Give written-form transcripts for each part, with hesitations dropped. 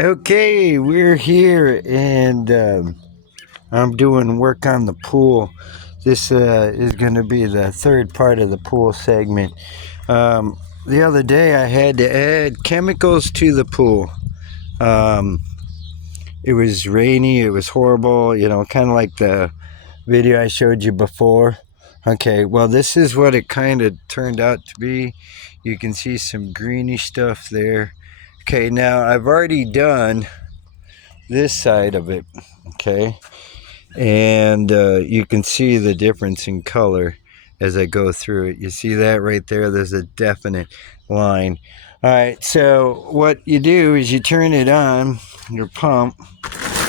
Okay, we're here and I'm doing work on the pool. This is going to be the third part of the pool segment. The other day I had to add chemicals to the pool. Um, it was rainy, it was horrible, kind of like the video I showed you before. Okay, well, this is what it kind of turned out to be. You can see some greenish stuff there. Okay, now I've already done this side of it, okay, and you can see the difference in color as I go through it. You see that right there? There's a definite line. All right, so what you do is you turn it on, your pump,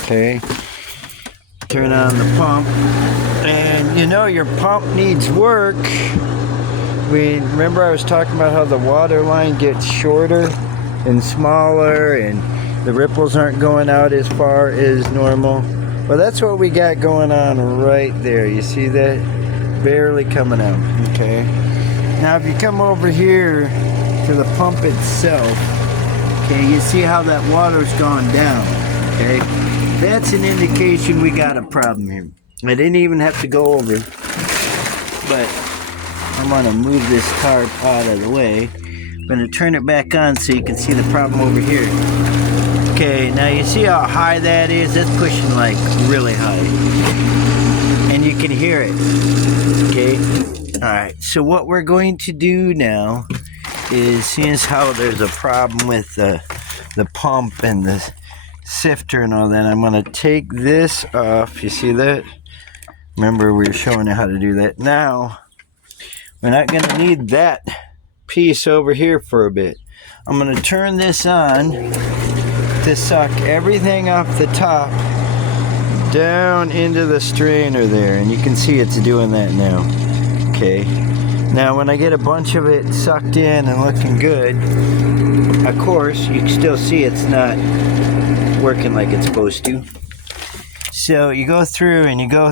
okay, turn on the pump, and your pump needs work. Remember I was talking about how the water line gets shorter and smaller and the ripples aren't going out as far as normal. Well, that's what we got going on right there. You see that? Barely coming out. Okay. Now if you come over here to the pump itself, okay, you see how that water's gone down. Okay. That's an indication we got a problem here. I didn't even have to go over, but I'm gonna move this tarp out of the way. I'm gonna turn it back on so you can see the problem over here. Okay, now you see how high that is? That's pushing like really high. And you can hear it. Okay? Alright, so what we're going to do now is, seeing as how there's a problem with the pump and the sifter and all that, I'm going to take this off. You see that? Remember we were showing you how to do that. Now, we're not going to need that piece over here for a bit. I'm going to turn this on to suck everything off the top down into the strainer there, and you can see it's doing that now. Okay, now when I get a bunch of it sucked in and looking good, of course you can still see it's not working like it's supposed to. So you go through and you go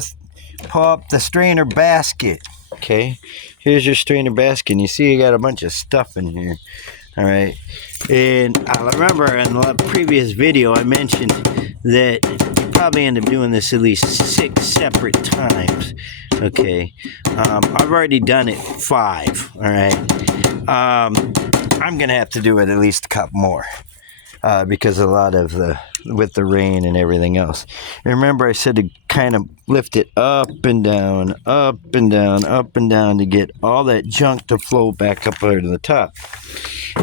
pull up the strainer basket. Okay, here's your strainer basket, and you see you got a bunch of stuff in here. All right, and I remember in the previous video I mentioned that you probably end up doing this at least 6 separate times. Okay, I've already done it 5. All right, I'm gonna have to do it at least a couple more because a lot of with the rain and everything else. And remember I said to kind of lift it up and down, up and down, up and down to get all that junk to flow back up over to the top.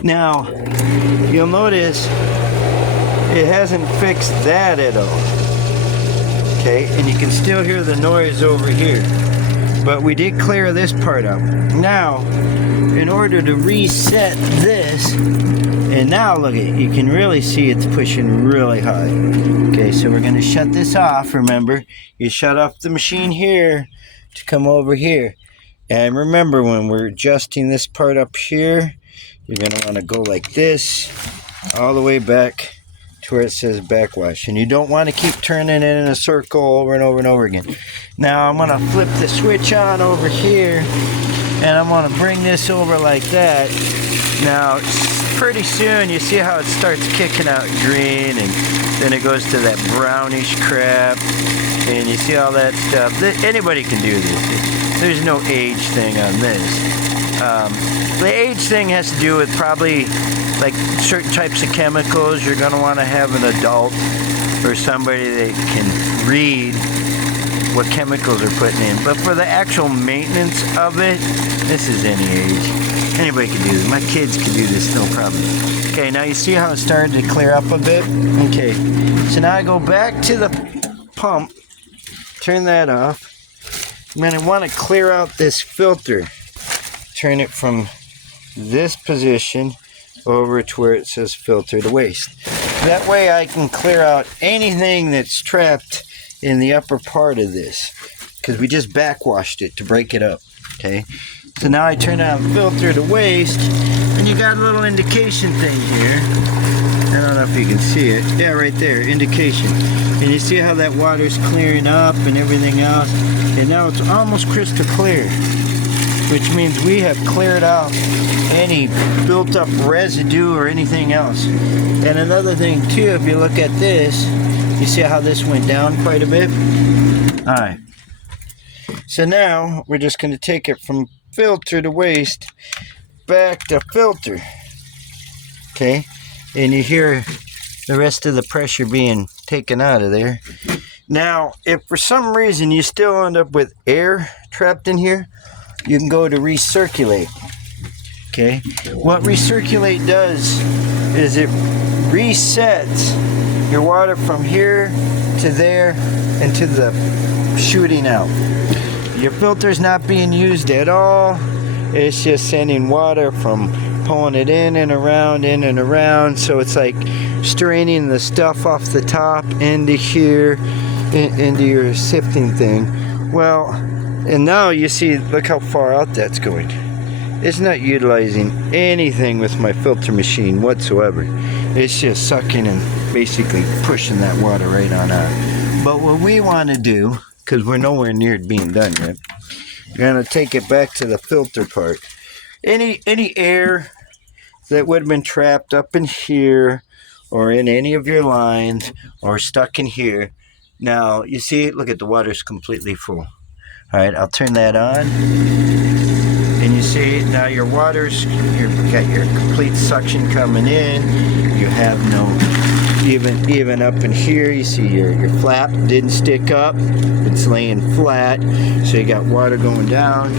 Now, you'll notice it hasn't fixed that at all. Okay, and you can still hear the noise over here. But we did clear this part up. Now, in order to reset this, and now look at it, you can really see it's pushing really high. Okay, so we're going to shut this off. Remember, you shut off the machine here to come over here. And remember, when we're adjusting this part up here, you're going to want to go like this all the way back to where it says backwash. And you don't want to keep turning it in a circle over and over and over again. Now I'm going to flip the switch on over here, and I'm going to bring this over like that. Now, pretty soon you see how it starts kicking out green, and then it goes to that brownish crap, and you see all that stuff. Anybody can do this. There's no age thing on this. The age thing has to do with probably like certain types of chemicals. You're going to want to have an adult or somebody that can read what chemicals are putting in. But for the actual maintenance of it, this is any age. Anybody can do this. My kids can do this, no problem. Okay, now you see how it started to clear up a bit? Okay, so now I go back to the pump, turn that off. I'm going to want to clear out this filter. Turn it from this position over to where it says filter to waste. That way I can clear out anything that's trapped in the upper part of this, because we just backwashed it to break it up. Okay, so now I turn on filter to waste, and you got a little indication thing here. I don't know if you can see it. Yeah, right there, indication. And you see how that water's clearing up and everything else, and now it's almost crystal clear. which means we have cleared out any built up residue or anything else. And another thing too, if you look at this, you see how this went down quite a bit? All right. So now we're just going to take it from filter to waste back to filter. Okay. And you hear the rest of the pressure being taken out of there. Now, if for some reason you still end up with air trapped in here, you can go to recirculate. Okay. What recirculate does is it resets your water from here to there and to the shooting out. Your filter's not being used at all. It's just sending water from pulling it in and around, so it's like straining the stuff off the top into here, into your sifting thing. Well, and now you see, look how far out that's going. It's not utilizing anything with my filter machine whatsoever. It's just sucking and basically pushing that water right on out. But what we want to do, because we're nowhere near being done yet, we're going to take it back to the filter part. Any air that would have been trapped up in here or in any of your lines or stuck in here. Now, you see, look at the water's completely full. All right, I'll turn that on. And you see, now your water's, you've got your complete suction coming in. You have no, even up in here, you see your flap didn't stick up. It's laying flat. So you got water going down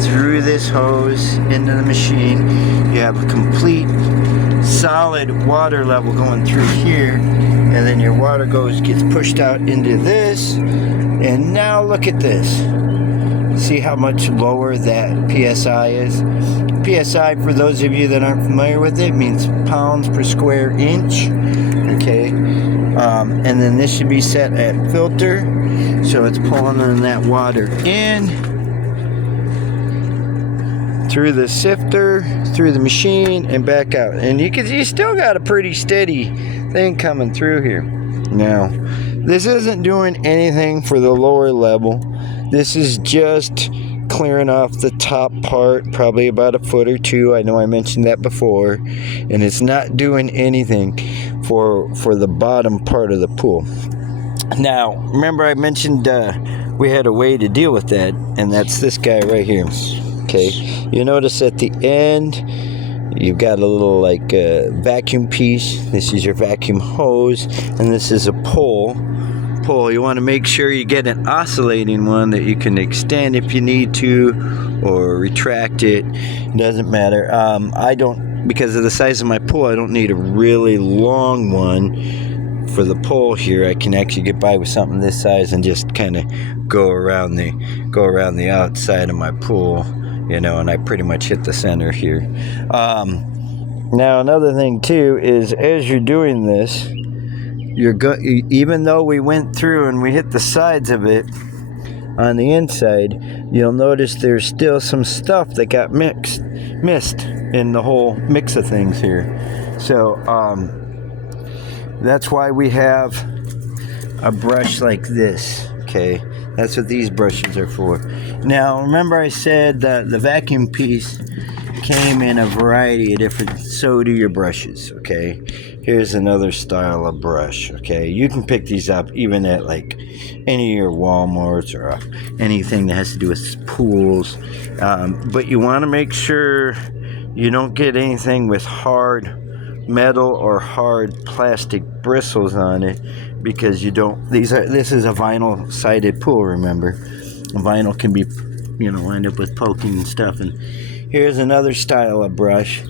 through this hose into the machine. You have a complete solid water level going through here. And then your water gets pushed out into this. And now look at this. See how much lower that PSI is? PSI, for those of you that aren't familiar with it, means pounds per square inch. Okay. And then this should be set at filter. So it's pulling in that water in through the sifter, through the machine, and back out. And you still got a pretty steady thing coming through here. Now, this isn't doing anything for the lower level. This is just clearing off the top part, probably about a foot or two. I know I mentioned that before. And it's not doing anything for the bottom part of the pool. Now, remember I mentioned we had a way to deal with that, and that's this guy right here. Okay, you notice at the end, you've got a little like vacuum piece. This is your vacuum hose, and this is a pole. You want to make sure you get an oscillating one that you can extend if you need to, or retract it. It doesn't matter. I don't, because of the size of my pool, I don't need a really long one for the pole here. I can actually get by with something this size and just kind of go around the outside of my pool, you know, and I pretty much hit the center here. Now another thing too is, as you're doing this, even though we went through and we hit the sides of it on the inside, you'll notice there's still some stuff that got missed in the whole mix of things here. So that's why we have a brush like this. Okay, that's what these brushes are for. Now remember I said that the vacuum piece came in a variety of different, so do your brushes. Okay, here's another style of brush. Okay, you can pick these up even at like any of your Walmarts or anything that has to do with pools, but you want to make sure you don't get anything with hard metal or hard plastic bristles on it, because you don't, this is a vinyl sided pool, remember. Vinyl can be, wind up with poking and stuff. And here's another style of brush.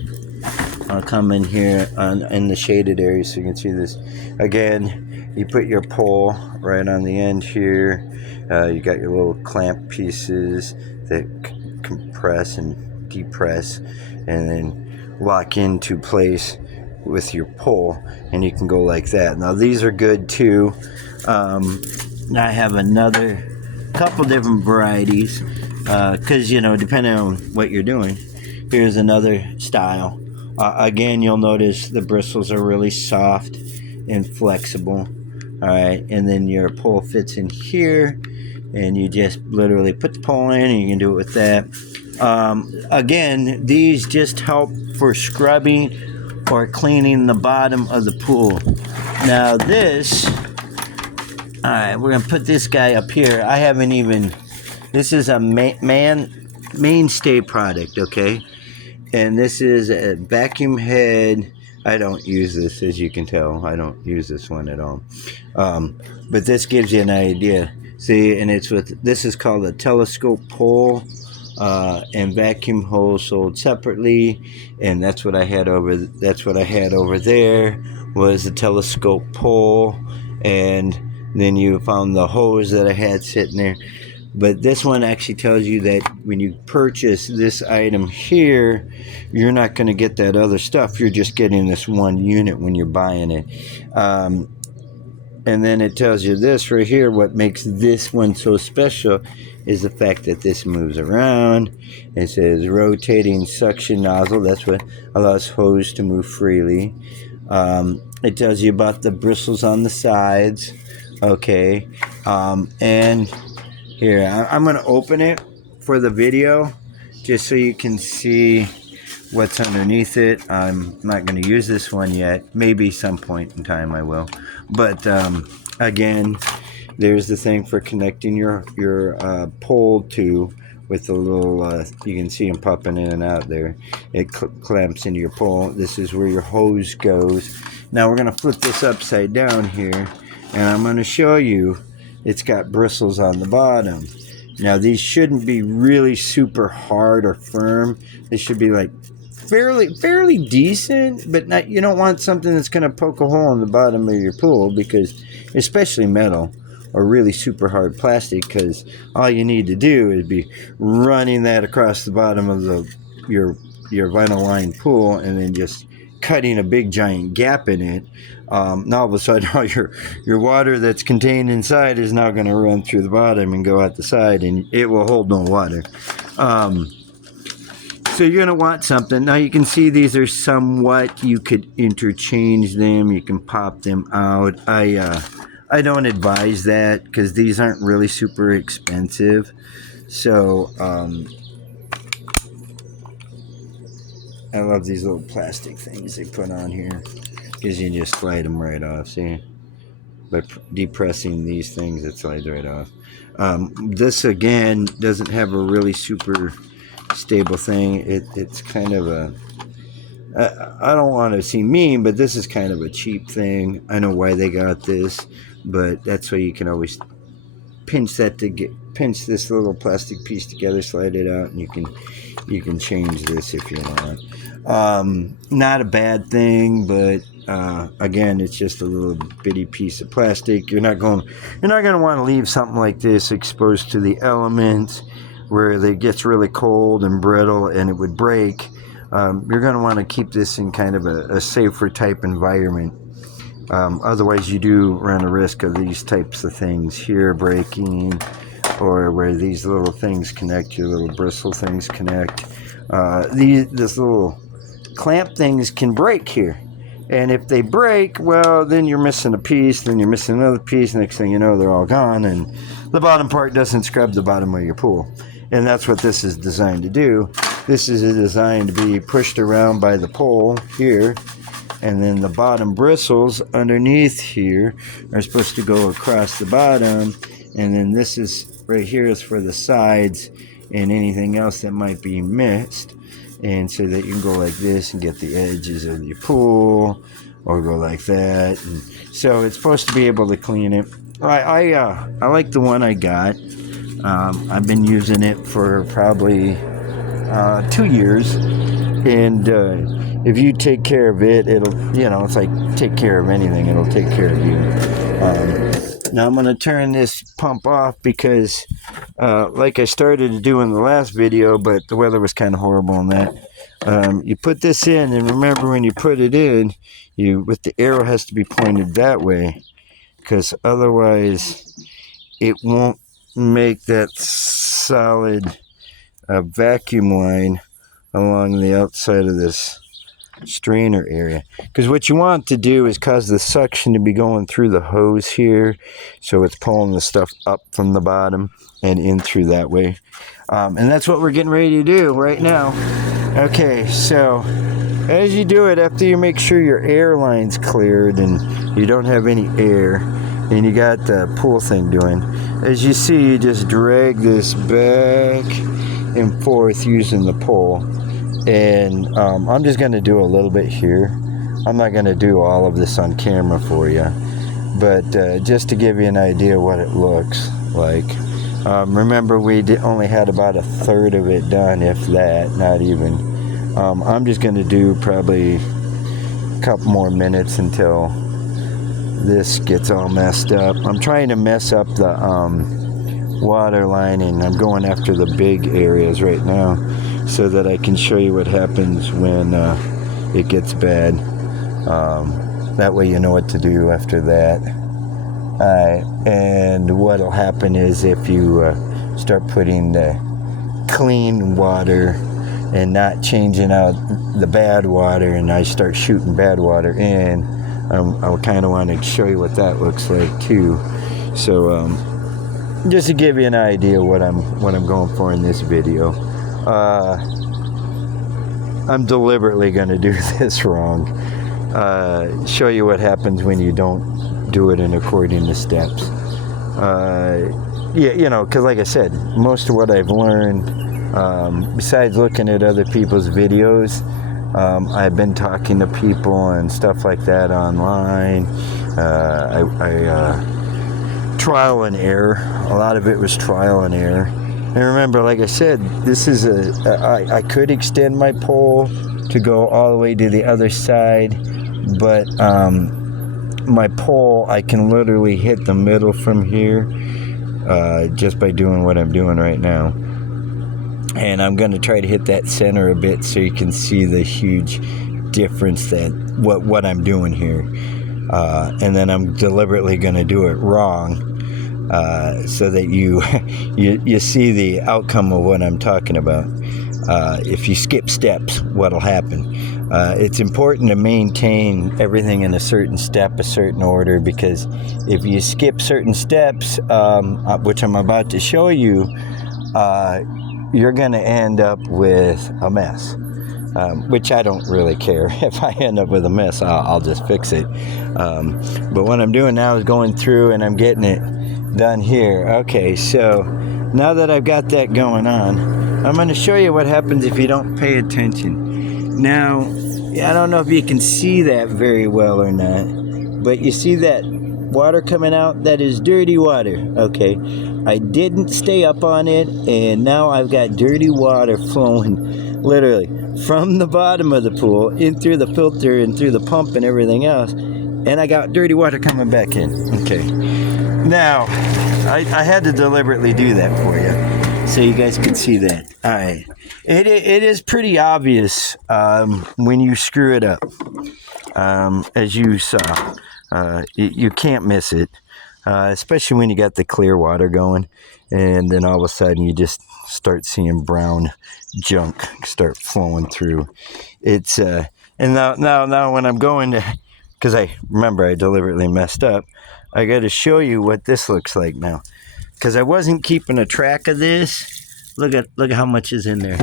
I'll come in here in the shaded area so you can see this. Again, you put your pole right on the end here. You got your little clamp pieces that compress and depress and then lock into place with your pole, and you can go like that. Now these are good too. I have another couple different varieties because depending on what you're doing. Here's another style. Again, you'll notice the bristles are really soft and flexible. All right, and then your pole fits in here, and you just literally put the pole in, and you can do it with that. Again, these just help for scrubbing or cleaning the bottom of the pool. Now this, all right, we're gonna put this guy up here. I haven't even, this is a mainstay product, okay? And this is a vacuum head. I don't use this, as you can tell. I don't use this one at all. But this gives you an idea. See, and it's with, this is called a telescope pole, and vacuum hose sold separately. And that's what I had over there was a telescope pole. And then you found the hose that I had sitting there. But this one actually tells you that when you purchase this item here, you're not going to get that other stuff. You're just getting this one unit when you're buying it. And then it tells you this right here. What makes this one so special is the fact that this moves around. It says rotating suction nozzle. That's what allows hose to move freely. It tells you about the bristles on the sides. Okay. And here, I'm going to open it for the video just so you can see what's underneath it. I'm not going to use this one yet. Maybe some point in time I will. But again, there's the thing for connecting your pole to with the little, you can see them popping in and out there. It clamps into your pole. This is where your hose goes. Now we're going to flip this upside down here, and I'm going to show you. It's got bristles on the bottom. Now these shouldn't be really super hard or firm. They should be like fairly decent, but not. You don't want something that's going to poke a hole in the bottom of your pool, because especially metal or really super hard plastic, because all you need to do is be running that across the bottom of your vinyl lined pool and then just cutting a big giant gap in it. Now all of a sudden all your water that's contained inside is now going to run through the bottom and go out the side, and it will hold no water. So you're going to want something. Now you can see these are somewhat, you could interchange them, you can pop them out. I don't advise that because these aren't really super expensive. So I love these little plastic things they put on here, because you just slide them right off. See, by depressing these things, it slides right off. This again doesn't have a really super stable thing. It's kind of a, I don't want to seem mean, but this is kind of a cheap thing. I know why they got this, but that's why you can always pinch this little plastic piece together, slide it out, and you can change this if you want. Not a bad thing, but again, it's just a little bitty piece of plastic. You're not going to want to leave something like this exposed to the elements where it gets really cold and brittle and it would break. You're going to want to keep this in kind of a safer type environment. Otherwise, you do run a risk of these types of things here breaking, or where these little things connect, your little bristle things connect. This little clamp things can break here. And if they break, well, then you're missing a piece, then you're missing another piece. Next thing you know, they're all gone, and the bottom part doesn't scrub the bottom of your pool. And that's what this is designed to do. This is designed to be pushed around by the pole here, and then the bottom bristles underneath here are supposed to go across the bottom, and then this is right here is for the sides and anything else that might be missed. And so that you can go like this and get the edges of your pool, or go like that. And so it's supposed to be able to clean it. I like the one I got. I've been using it for probably 2 years, and if you take care of it, it'll, it's like take care of anything, it'll take care of you. Now I'm going to turn this pump off because like I started to do in the last video, but the weather was kind of horrible on that. You put this in, and remember when you put it in, with the arrow has to be pointed that way, because otherwise it won't make that solid vacuum line along the outside of this strainer area, because what you want to do is cause the suction to be going through the hose here, so it's pulling the stuff up from the bottom and in through that way. And that's what we're getting ready to do right now. Okay, so as you do it, after you make sure your air line's cleared and you don't have any air and you got the pool thing doing, as you see, you just drag this back and forth using the pole. And I'm just going to do a little bit here. I'm not going to do all of this on camera for you, but just to give you an idea what it looks like. Remember, we only had about a third of it done, if that, not even. I'm just going to do probably a couple more minutes until this gets all messed up. I'm trying to mess up the water lining. I'm going after the big areas right now so that I can show you what happens when it gets bad. That way you know what to do after that. And what'll happen is if you start putting the clean water and not changing out the bad water, and I start shooting bad water in, I kind of want to show you what that looks like too. So just to give you an idea what I'm going for in this video. I'm deliberately going to do this wrong. Show you what happens when you don't do it in according to steps. Yeah, you know, because like I said, most of what I've learned, besides looking at other people's videos, I've been talking to people and stuff like that online. I trial and error. A lot of it was trial and error. And remember, like I said, this is I could extend my pole to go all the way to the other side, but my pole, I can literally hit the middle from here just by doing what I'm doing right now. And I'm going to try to hit that center a bit so you can see the huge difference that what I'm doing here. And then I'm deliberately going to do it wrong so that you see the outcome of what I'm talking about. If you skip steps, what'll happen? It's important to maintain everything in a certain step, a certain order, because if you skip certain steps, which I'm about to show you, you're going to end up with a mess, which I don't really care. If I end up with a mess, I'll just fix it. But what I'm doing now is going through and I'm getting it done here. Okay, so now that I've got that going on, I'm going to show you what happens if you don't pay attention. Now, I don't know if you can see that very well or not, but you see that water coming out? That is dirty water. Okay, I didn't stay up on it, and now I've got dirty water flowing literally from the bottom of the pool in through the filter and through the pump and everything else, and I got dirty water coming back in. Okay, now I had to deliberately do that for you so you guys could see that. All right, it is pretty obvious when you screw it up, as you saw. You can't miss it, especially when you got the clear water going, and then all of a sudden you just start seeing brown junk start flowing through. It's and now when I'm going to, because I remember I deliberately messed up, I got to show you what this looks like now, because I wasn't keeping a track of this. Look at how much is in there.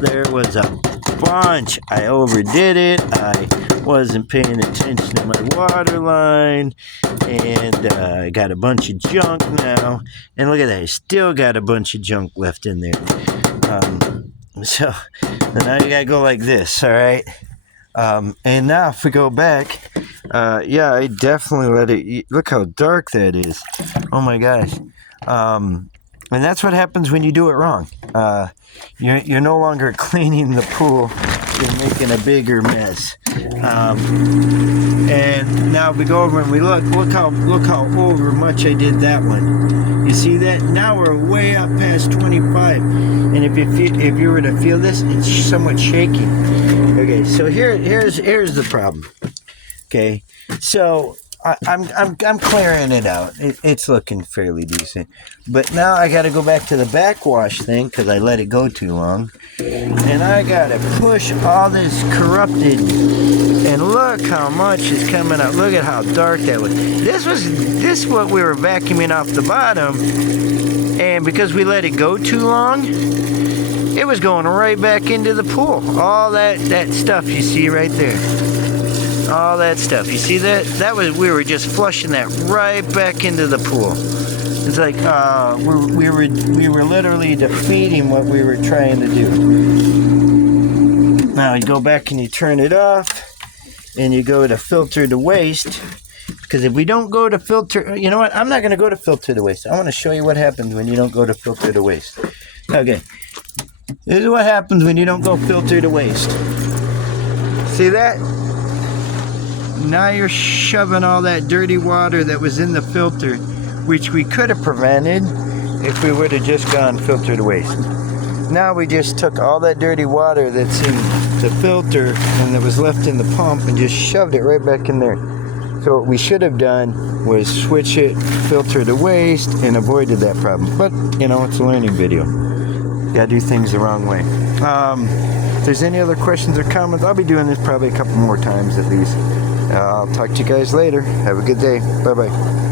There was a bunch. I overdid it. I wasn't paying attention to my water line, and I got a bunch of junk now. And look at that, I still got a bunch of junk left in there. So now you gotta go like this, all right? And now if we go back, yeah, I definitely let it. Look how dark that is. Oh my gosh. And that's what happens when you do it wrong. You're no longer cleaning the pool. You're making a bigger mess. And now we go over and we look how over much I did that one. You see that? Now we're way up past 25. And if you were to feel this, it's somewhat shaking. Okay, so here's the problem. Okay, so I'm clearing it out. It's looking fairly decent. But now I got to go back to the backwash thing because I let it go too long. And I got to push all this corrupted. And look how much is coming out. Look at how dark that was. This is what we were vacuuming off the bottom. And because we let it go too long, it was going right back into the pool. All that stuff you see right there. All that stuff. You see that? That was, we were just flushing that right back into the pool. It's like we were literally defeating what we were trying to do. Now you go back and you turn it off, and you go to filter to waste. Because if we don't go to filter, you know what? I'm not going to go to filter to waste. I want to show you what happens when you don't go to filter to waste. Okay. This is what happens when you don't go filter to waste. See that? Now you're shoving all that dirty water that was in the filter, which we could have prevented if we would have just gone filter to waste. Now we just took all that dirty water that's in the filter and that was left in the pump and just shoved it right back in there. So what we should have done was switch it filter to waste and avoided that problem. But, you know, it's a learning video. Gotta do things the wrong way. If there's any other questions or comments, I'll be doing this probably a couple more times at least. I'll talk to you guys later. Have a good day. Bye-bye.